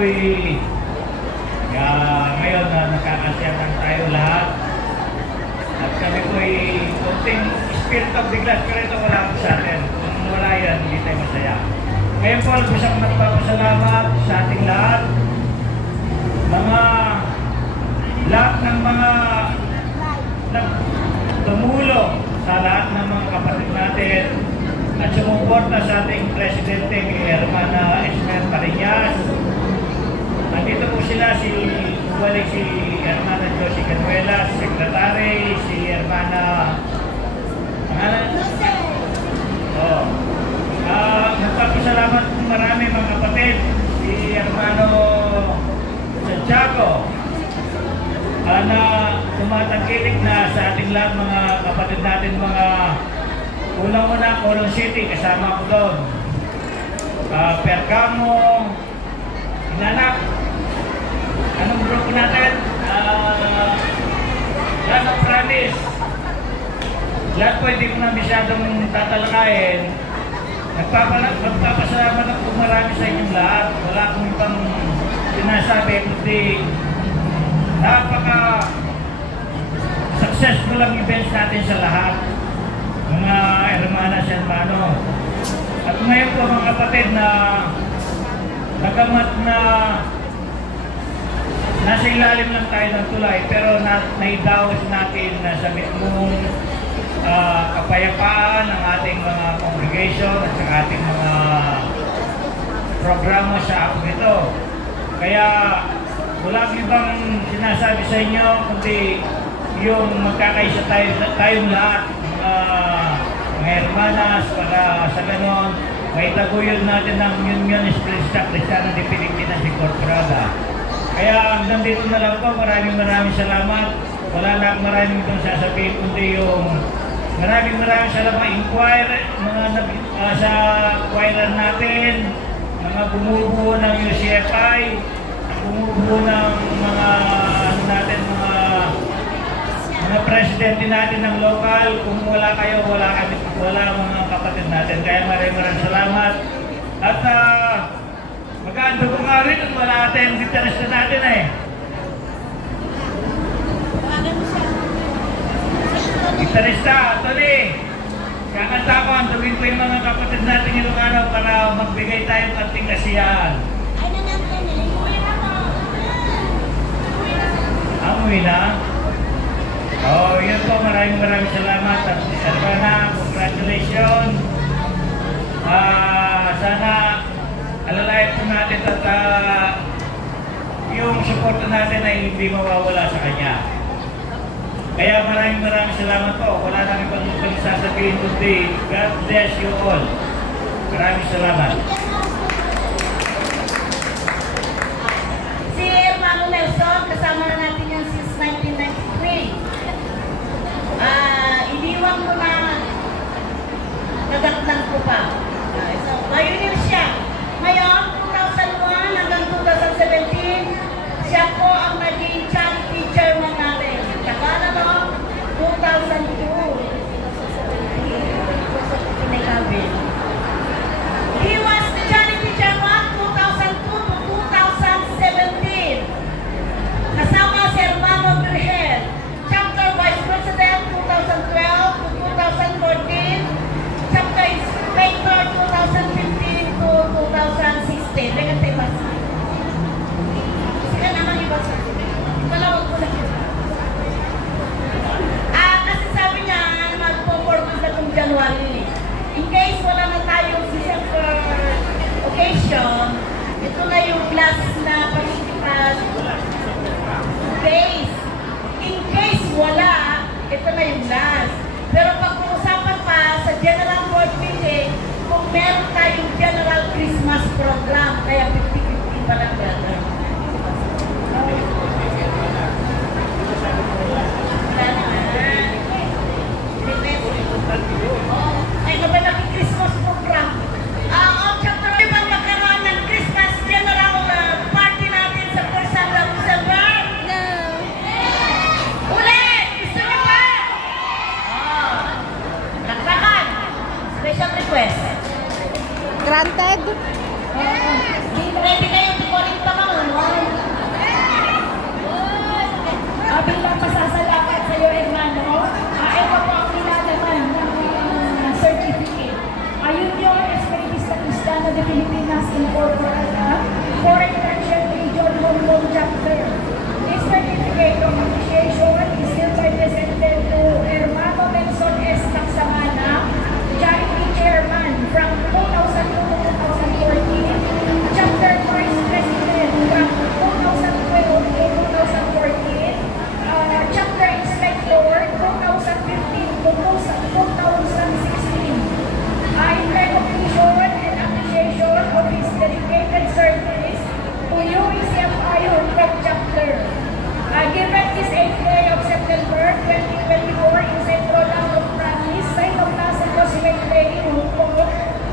po'y ngayon na nakakasyakan tayo lahat. At kami po'y konting spirit of the glass, pero ito wala po sa atin. Kung wala yan, hindi tayo masaya. Ngayon po, gustong magpapasalamat sa ating lahat. Lahat ng mga tumulong sa lahat ng mga kapatid natin at sumuporta sa ating Presidente Hermana Esmer Pariñas. Nandito po sila si Hermana Josie Canuelas, Secretary, si Hermana nagpapasalamat po marami mga kapatid, si Hermano Santiago na tumatangkilik na sa ating lahat mga kapatid natin, mga unang-una Colon City, kasama ko doon. Percamo, Inanak, anong grupo natin? Land of Promise. Lahat po hindi ko na masyadong tatalakayin. Nagpapasalamat ako marami sa inyong lahat. Wala akong ibang sinasabi, kundi napaka-successful ang events natin sa lahat, mga hermanas and hermano. At ngayon po mga kapatid na nagamat na nasa ilalim lang tayo ng tulay, pero naidawit natin na sa mismong kapayapaan ng ating mga congregation at sa ating mga programa sa ako nito. Kaya walang ibang sinasabi sa inyo kundi yung magkakaisa tayong lahat, mga hermanas, para sa ganon may taguyod natin ng Union Espiritual Cristiana de Pilipinas Incorporada. Kaya hanggang dito na lang po. Maraming salamat. Wala na akong maraming itong sasabihin kundi yung maraming salamat sa choirer natin, mga bumubuo ng UCFI, bumubuo ng mga mga presidente natin ng local. Kung wala kayo, wala mga kapatid natin. Kaya maraming salamat. At magkaando ko nga rin at wala tayong gitarista natin eh. Gitarista, Tony. Kakanta ko, antugin ko yung mga kapatid natin Ilocano para magbigay tayong kanting kasiyahan. Amoy na? Oh, yun po, maraming salamat. At Hermana, congratulations. Sana alalayan po natin at yung support natin ay hindi mawawala sa kanya. Kaya maraming salamat po. Wala namin pang sasabihin kundi God bless you all. Maraming salamat. Si Hermano Nelson, kasama na natin yan since 1993. Iniwan ko na nadatnan ko pa. So, pioneer siya. Ngayon, 2001 hanggang 2017, siya po ang naging charity chairman natin. Saka na no, 2002. He was the charity chairman 2002 to 2017. Kasama si Hermano Virgel, chapter vice president 2012 to 2014, chapter inspector 2015 to 2016. Negative ba? Sila naman iba sa palawag ko lang. Kasi sabi niya, magpo-forward na itong January. In case wala na tayong December occasion, ito na yung last na participant. In case wala, ito na yung last. Pero pag-uusapan pa sa General Board meeting, kung meron tayong General Christmas program, kaya 50-50 pa lang brother. Ay, kapag Christmas program. Chapter 5 ang magkaroon ng Christmas General Party natin sa first Sunday of December. No. Ulit! Gusto niyo ba? Laksakan. Special request. Granted? Ready kayo to call it pa mga bilang pasasalamat sa iyo, hermano, ito po ang nilalaman ng certificate. Junior Espiritista Cristiano de Pilipinas Incorporated, Foreign Christian Region Hong Kong Chapter. This certificate of appreciation is hereby presented to Hermano Benson S. Laksamana, Charity Chairman from 2002 to 2014, Chapter Vice President from 2012 to 2014, Chapter Inspector 2015 to 2016. In recognition and appreciation of his dedicated service to UECFI Hong Kong Chapter. Given this 8th day of September 2024 in Central Land of Promise, site of Nasa Cemetery in Hong Kong,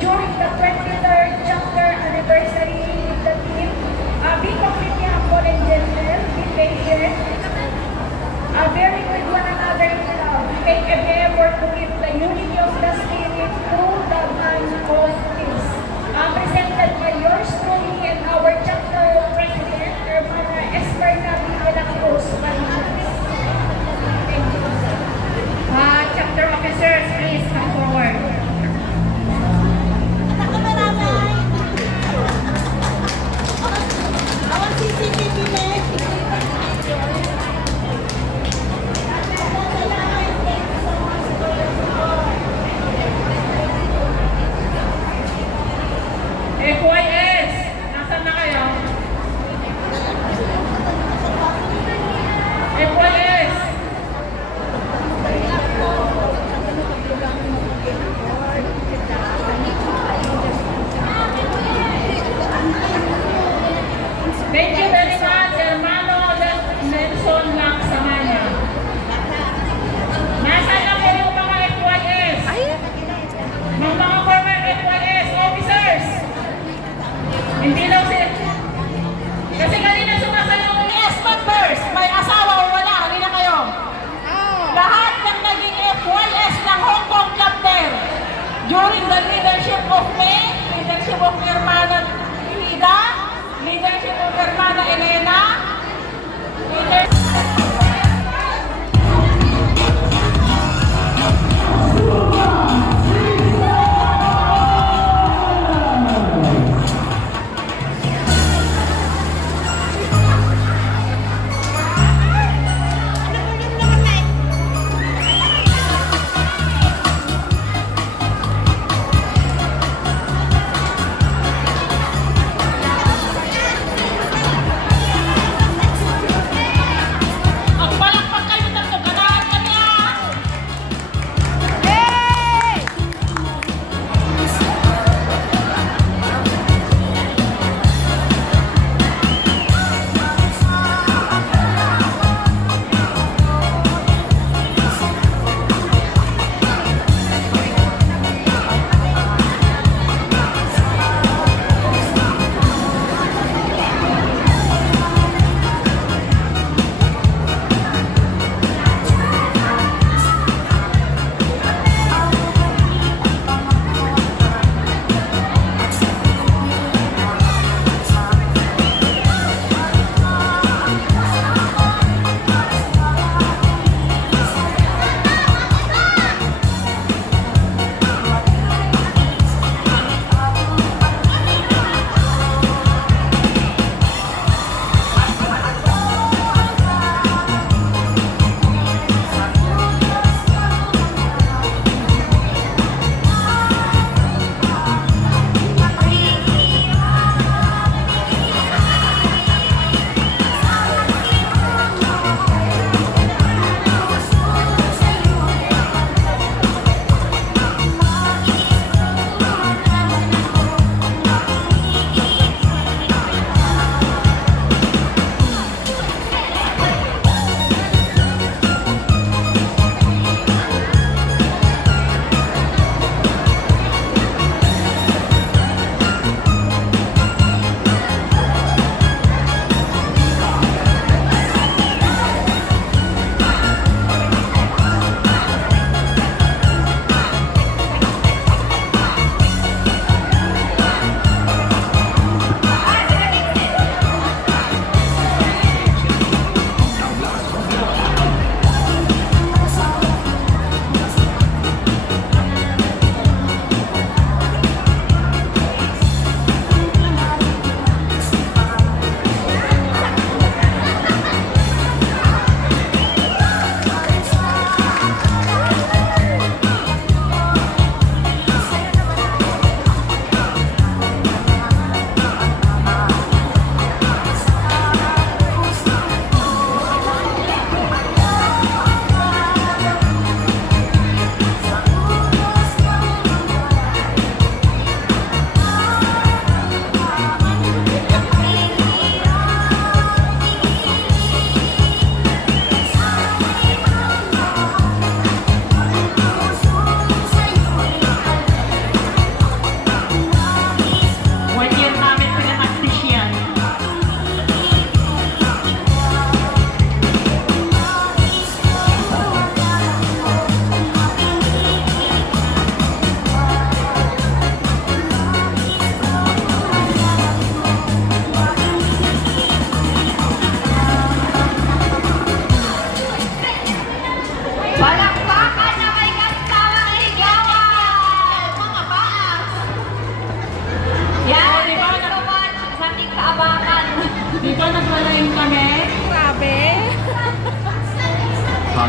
during the 23rd chapter anniversary with the team, be completely humble and gentle, be patient, bearing with one another in love, make every effort to keep the unity of the Spirit through the bond of peace. Presented by yours truly and our chapter president, Hermana Esperna de la Cruz. Thank you. Chapter officers, please come forward. FYS, nasaan na kayo? FYS. Thank you very much, Hermano Nelson Laksamana. Nasaan na po yung mga FYS? Mga former FYS officers. Hindi daw sila. Kasi kanina sumasayaw ng yes members. May asawa o wala. Halina kayo. Lahat ng naging FYS ng Hong Kong chapter during the leadership of May, leadership of Hermana Ida, leadership of Hermana Elena, leadership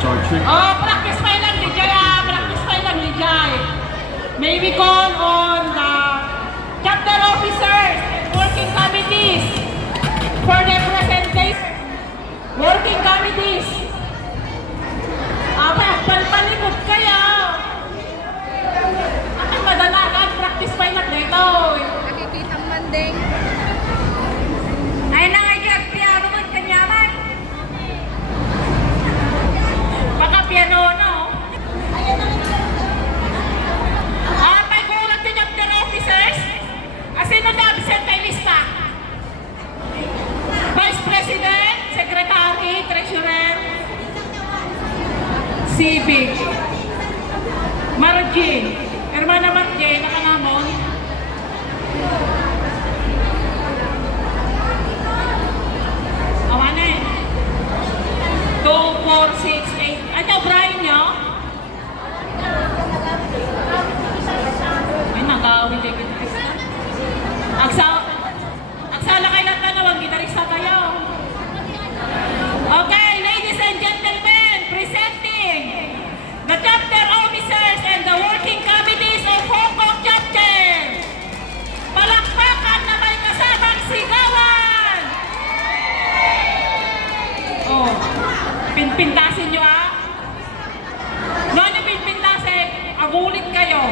George. Oh, practice pa lang, Lijay. Practice pa lang, Lijay. May we call on the chapter officers and working committees for representation. Working committees. Palpalikod kayo. Ang madalagan, practice pa lang dito. Nakikitang manding. Ay na nga dyan, piano man kanyaman. Baka piano, no? May kulang din yung their officers. Sino na absent ay lista? Vice President, Secretary, Treasurer, Civic, Margie, Hermana Margie, nakanamon. Awan eh. 2, 4, 6, 8. Ano, Brian nyo? Ay, nagawin din gitarista. Agsala kayo lang tanawang gitarista kayo. Okay, ladies and gentlemen, presenting the chapter officers and the working committees of Hong Kong chapter. Palakpakan na may kasamang sigawan. Oh, pinpintasin nyo No nyo pinpintasin, agulit kayo.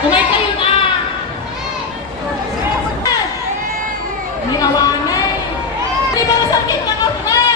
Umay kayo na! Ginawa na eh! Di ba masakit ka ka